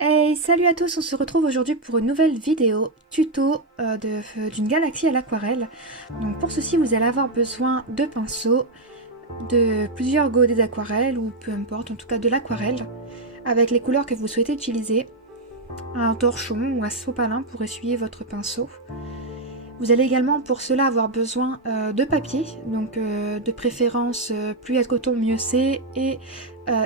Hey, salut à tous, on se retrouve aujourd'hui pour une nouvelle vidéo tuto d'une galaxie à l'aquarelle. Donc pour ceci, vous allez avoir besoin de pinceaux, de plusieurs godets d'aquarelle ou peu importe, en tout cas de l'aquarelle, avec les couleurs que vous souhaitez utiliser, un torchon ou un sopalin pour essuyer votre pinceau. Vous allez également pour cela avoir besoin de papier, donc de préférence plus il y a de coton mieux c'est, et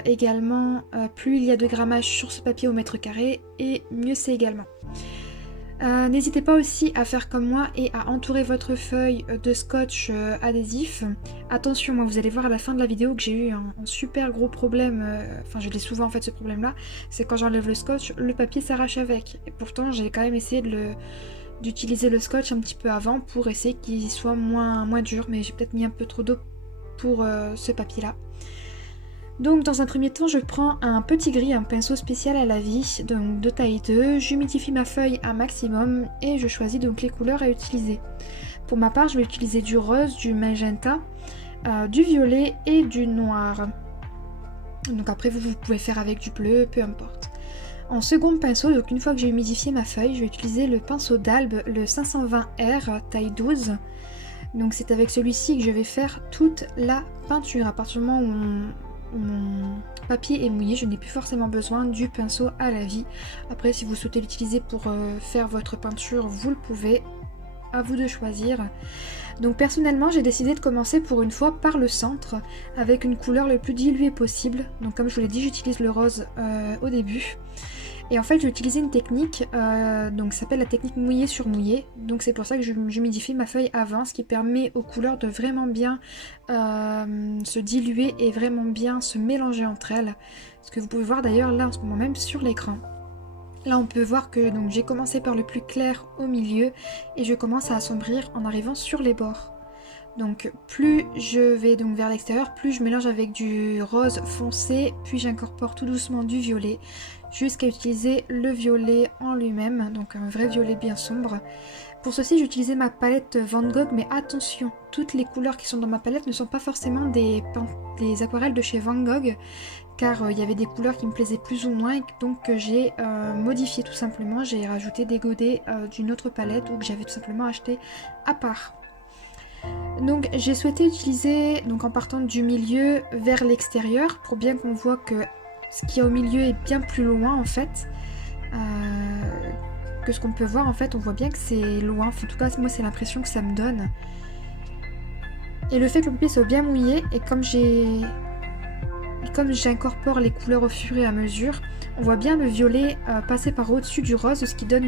également plus il y a de grammage sur ce papier au mètre carré et mieux c'est également. N'hésitez pas aussi à faire comme moi et à entourer votre feuille de scotch adhésif. Attention, moi vous allez voir à la fin de la vidéo que j'ai eu un super gros problème, enfin je l'ai souvent en fait ce problème là, c'est quand j'enlève le scotch, le papier s'arrache avec. Et pourtant j'ai quand même essayé d'utiliser le scotch un petit peu avant pour essayer qu'il soit moins dur, mais j'ai peut-être mis un peu trop d'eau pour ce papier là. Donc dans un premier temps, je prends un petit gris, un pinceau spécial à la vie, donc de taille 2, j'humidifie ma feuille un maximum et je choisis donc les couleurs à utiliser. Pour ma part, je vais utiliser du rose, du magenta, du violet et du noir. Donc après vous pouvez faire avec du bleu, peu importe. En second pinceau, donc une fois que j'ai humidifié ma feuille, je vais utiliser le pinceau d'Albe, le 520R taille 12. Donc c'est avec celui-ci que je vais faire toute la peinture. À partir du moment où mon papier est mouillé, je n'ai plus forcément besoin du pinceau à la vie. Après, si vous souhaitez l'utiliser pour faire votre peinture, vous le pouvez. À vous de choisir. Donc personnellement, j'ai décidé de commencer pour une fois par le centre avec une couleur le plus diluée possible. Donc comme je vous l'ai dit, j'utilise le rose au début. Et en fait, j'ai utilisé une technique donc ça s'appelle la technique mouillé sur mouillé. Donc c'est pour ça que j'humidifie ma feuille avant, ce qui permet aux couleurs de vraiment bien se diluer et vraiment bien se mélanger entre elles. Ce que vous pouvez voir d'ailleurs là en ce moment même sur l'écran. Là on peut voir que donc j'ai commencé par le plus clair au milieu et je commence à assombrir en arrivant sur les bords. Donc plus je vais donc vers l'extérieur, plus je mélange avec du rose foncé, puis j'incorpore tout doucement du violet jusqu'à utiliser le violet en lui-même, donc un vrai violet bien sombre. Pour ceci, j'ai utilisé ma palette Van Gogh, mais attention, toutes les couleurs qui sont dans ma palette ne sont pas forcément des aquarelles de chez Van Gogh, car il y avait des couleurs qui me plaisaient plus ou moins, donc j'ai modifié tout simplement, j'ai rajouté des godets d'une autre palette ou que j'avais tout simplement acheté à part. Donc j'ai souhaité utiliser, donc en partant du milieu vers l'extérieur, pour bien qu'on voit que ce qu'il y a au milieu est bien plus loin en fait que ce qu'on peut voir. En fait, on voit bien que c'est loin, en tout cas moi c'est l'impression que ça me donne. Et le fait que le papier soit bien mouillé, et comme j'incorpore les couleurs au fur et à mesure, on voit bien le violet passer par au-dessus du rose, ce qui donne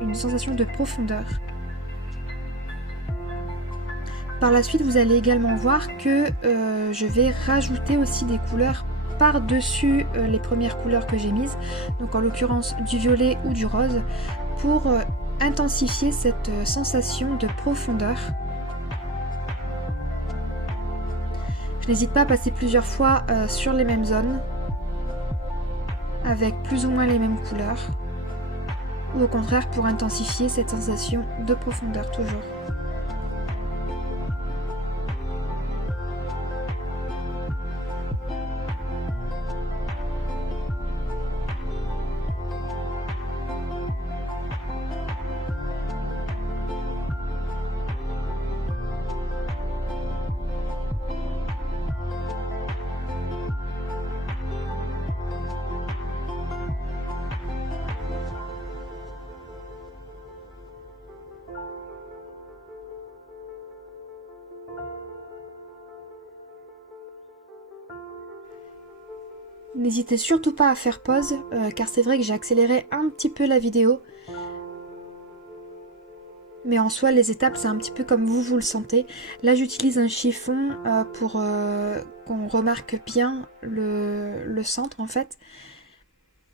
une sensation de profondeur. Par la suite, vous allez également voir que je vais rajouter aussi des couleurs par-dessus les premières couleurs que j'ai mises, donc en l'occurrence du violet ou du rose, pour intensifier cette sensation de profondeur. Je n'hésite pas à passer plusieurs fois sur les mêmes zones, avec plus ou moins les mêmes couleurs, ou au contraire pour intensifier cette sensation de profondeur toujours. N'hésitez surtout pas à faire pause, car c'est vrai que j'ai accéléré un petit peu la vidéo. Mais en soi, les étapes, c'est un petit peu comme vous le sentez. Là, j'utilise un chiffon pour qu'on remarque bien le centre, en fait.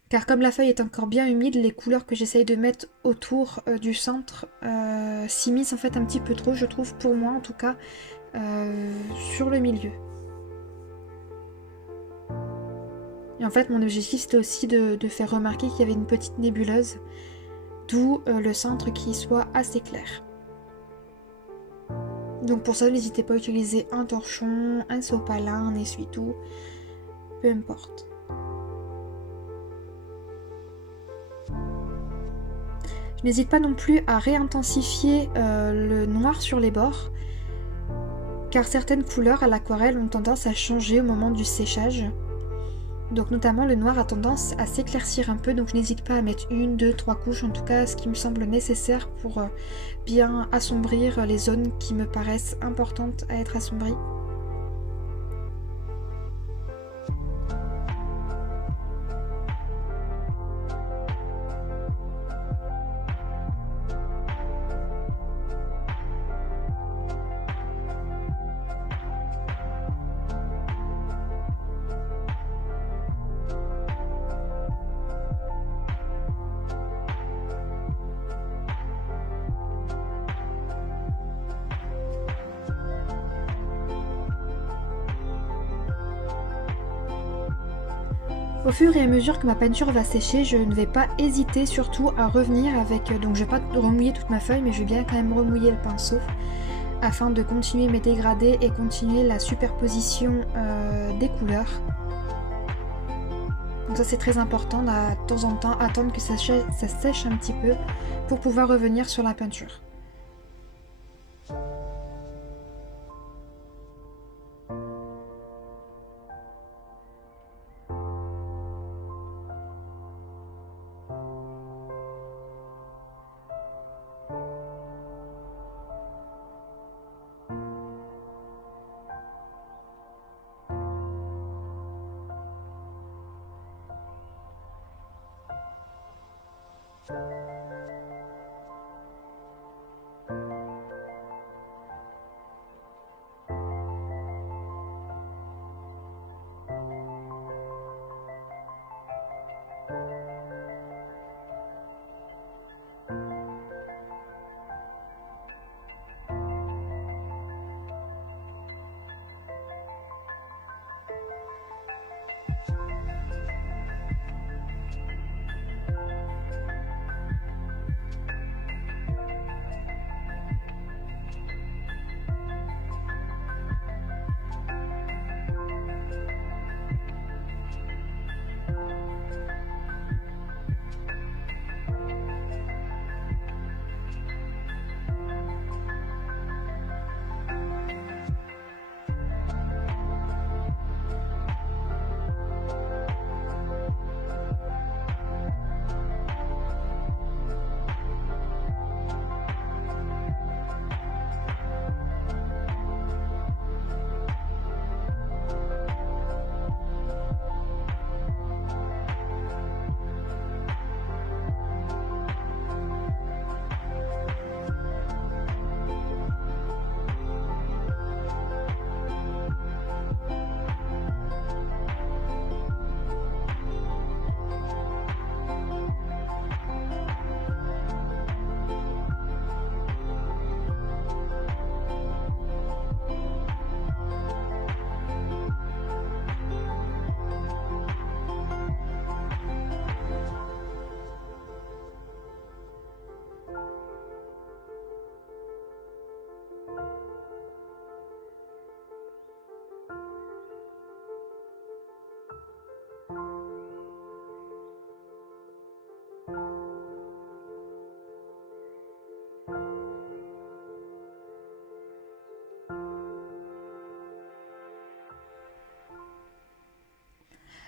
Car comme la feuille est encore bien humide, les couleurs que j'essaye de mettre autour du centre s'immiscent en fait un petit peu trop, je trouve, pour moi en tout cas, sur le milieu. Et en fait, mon objectif, c'était aussi de faire remarquer qu'il y avait une petite nébuleuse, d'où le centre qui soit assez clair. Donc pour ça, n'hésitez pas à utiliser un torchon, un sopalin, un essuie-tout, peu importe. Je n'hésite pas non plus à réintensifier le noir sur les bords, car certaines couleurs à l'aquarelle ont tendance à changer au moment du séchage. Donc notamment le noir a tendance à s'éclaircir un peu, donc je n'hésite pas à mettre 1, 2, 3 couches, en tout cas ce qui me semble nécessaire pour bien assombrir les zones qui me paraissent importantes à être assombries. Au fur et à mesure que ma peinture va sécher, je ne vais pas hésiter surtout à revenir avec... Donc je ne vais pas remouiller toute ma feuille, mais je vais bien quand même remouiller le pinceau afin de continuer mes dégradés et continuer la superposition des couleurs. Donc ça c'est très important, de temps en temps attendre que ça sèche un petit peu pour pouvoir revenir sur la peinture.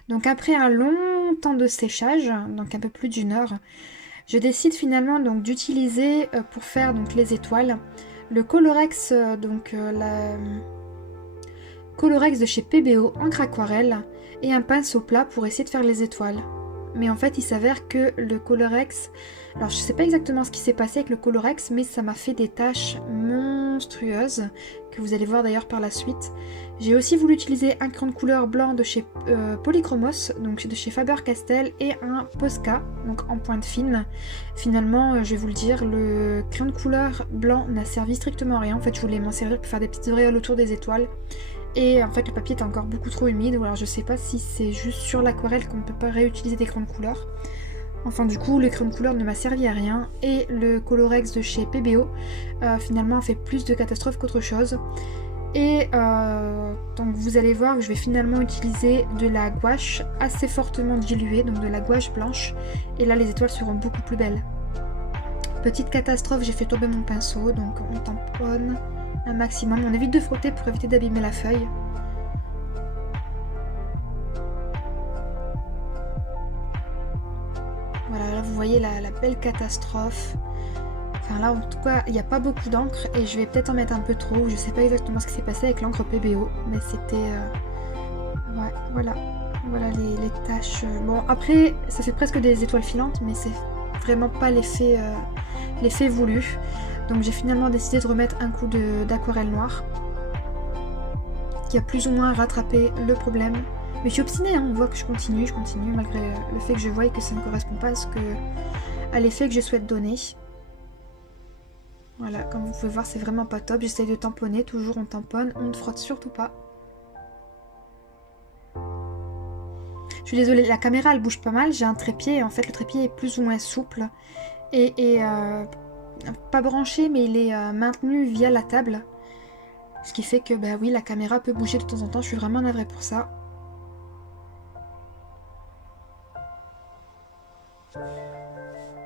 Donc après un long temps de séchage, donc un peu plus d'1 heure, je décide finalement donc d'utiliser pour faire donc les étoiles le Colorex, la Colorex de chez PBO encre aquarelle et un pinceau plat pour essayer de faire les étoiles. Mais en fait il s'avère que le Colorex, alors je sais pas exactement ce qui s'est passé avec le Colorex, mais ça m'a fait des taches monstrueuses que vous allez voir d'ailleurs par la suite. J'ai aussi voulu utiliser un crayon de couleur blanc de chez Polychromos, donc de chez Faber-Castell, et un Posca, donc en pointe fine. Finalement, je vais vous le dire, le crayon de couleur blanc n'a servi strictement à rien. En fait, je voulais m'en servir pour faire des petites auréoles autour des étoiles. Et en fait, le papier est encore beaucoup trop humide, ou alors je sais pas si c'est juste sur l'aquarelle qu'on ne peut pas réutiliser des crayons de couleur. Enfin du coup le crayon de couleur ne m'a servi à rien et le Colorex de chez PBO finalement a fait plus de catastrophes qu'autre chose. Et donc vous allez voir que je vais finalement utiliser de la gouache assez fortement diluée, donc de la gouache blanche. Et là les étoiles seront beaucoup plus belles. Petite catastrophe, j'ai fait tomber mon pinceau, donc on tamponne un maximum. On évite de frotter pour éviter d'abîmer la feuille. Voilà, là vous voyez la belle catastrophe. Enfin là en tout cas il n'y a pas beaucoup d'encre et je vais peut-être en mettre un peu trop. Je sais pas exactement ce qui s'est passé avec l'encre PBO, mais c'était... ouais, voilà. Voilà les taches. Bon après ça fait presque des étoiles filantes, mais c'est vraiment pas l'effet voulu. Donc j'ai finalement décidé de remettre un coup d'aquarelle noire qui a plus ou moins rattrapé le problème. Mais je suis obstinée, hein. On voit que je continue malgré le fait que je voie que ça ne correspond pas à l'effet que je souhaite donner. Voilà, comme vous pouvez voir, c'est vraiment pas top. J'essaye de tamponner, toujours on tamponne, on ne frotte surtout pas. Je suis désolée, la caméra elle bouge pas mal, j'ai un trépied et en fait le trépied est plus ou moins souple et pas branché mais il est maintenu via la table. Ce qui fait que bah oui, la caméra peut bouger de temps en temps, je suis vraiment navrée pour ça.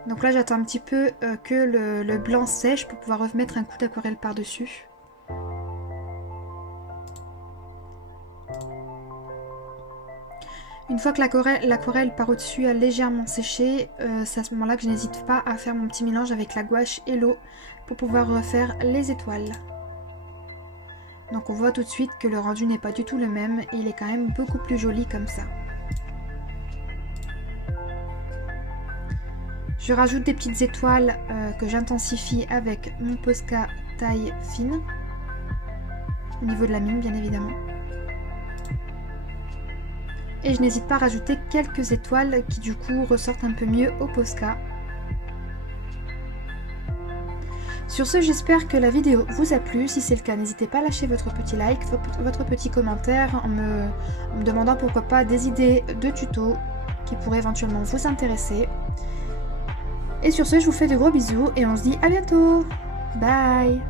Donc là j'attends un petit peu que le blanc sèche pour pouvoir remettre un coup d'aquarelle par-dessus. Une fois que l'aquarelle par au-dessus a légèrement séché, c'est à ce moment-là que je n'hésite pas à faire mon petit mélange avec la gouache et l'eau pour pouvoir refaire les étoiles. Donc on voit tout de suite que le rendu n'est pas du tout le même et il est quand même beaucoup plus joli comme ça. Je rajoute des petites étoiles que j'intensifie avec mon Posca taille fine, au niveau de la mine bien évidemment. Et je n'hésite pas à rajouter quelques étoiles qui du coup ressortent un peu mieux au Posca. Sur ce, j'espère que la vidéo vous a plu. Si c'est le cas, n'hésitez pas à lâcher votre petit like, votre petit commentaire en me demandant pourquoi pas des idées de tutos qui pourraient éventuellement vous intéresser. Et sur ce, je vous fais de gros bisous et on se dit à bientôt. Bye!